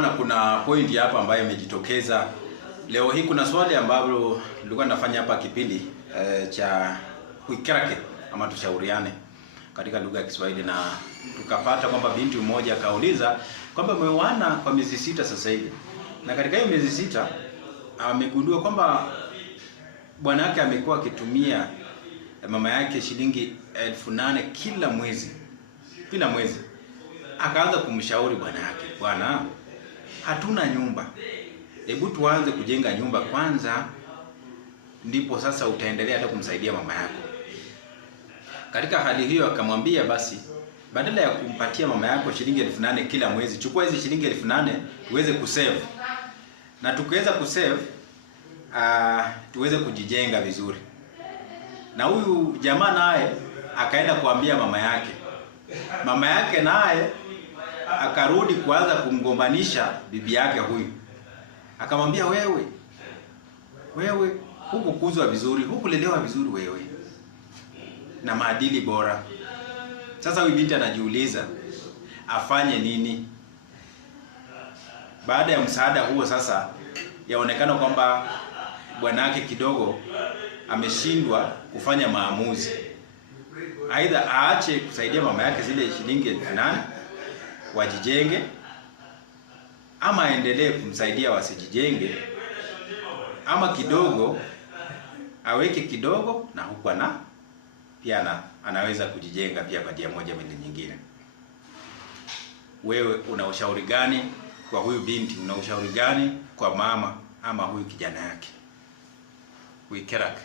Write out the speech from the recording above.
Kuna point hapa ambayo imejitokeza leo hii. Kuna swali ambalo nilikuwa nafanya hapa kipindi cha kuikerake ama tushauriane katika lugha ya Kiswahili, na tukapata kwamba binti mmoja akauliza kwamba ameoana kwa miezi 6 sasa hivi, na katika hiyo miezi 6 amegundua kwamba bwana yake amekuwa akitumia mama yake shilingi 8,000 kila mwezi. Akaanza kumshauri bwana yake, bwana, hatuna nyumba, hebu tuanze kujenga nyumba kwanza, ndipo sasa utaendelea hata kumsaidia mama yako. Katika hali hiyo akamwambia, basi badala ya kumpatia mama yako shilingi 8,000 kila mwezi, chukua hizi shilingi 8,000 tuweze kusave, na tukiweza kusave tuweze kujijenga vizuri. Na huyu jamaa naye akaenda kuambia mama yake. Mama yake naye akarudi kuanza kumgombanisha bibi yake huyu. Akamwambia, wewe hukukuzwa vizuri, hukulelewa vizuri wewe na maadili bora. Sasa huyu binti anajiuliza afanye nini? Baada ya msaada huo sasa yaonekana kwamba bwana yake kidogo ameshindwa kufanya maamuzi. Aidha aache kusaidia mama yake zile shilingi 8,000 wajijenge, ama aendelee kumsaidia wasijijenge, ama kidogo aweke kidogo na huko pia anaweza kujijenga pia kwa njia moja au nyingine. Wewe una ushauri gani kwa huyu binti? Una ushauri gani kwa mama ama huyu kijana yake? Wikerake.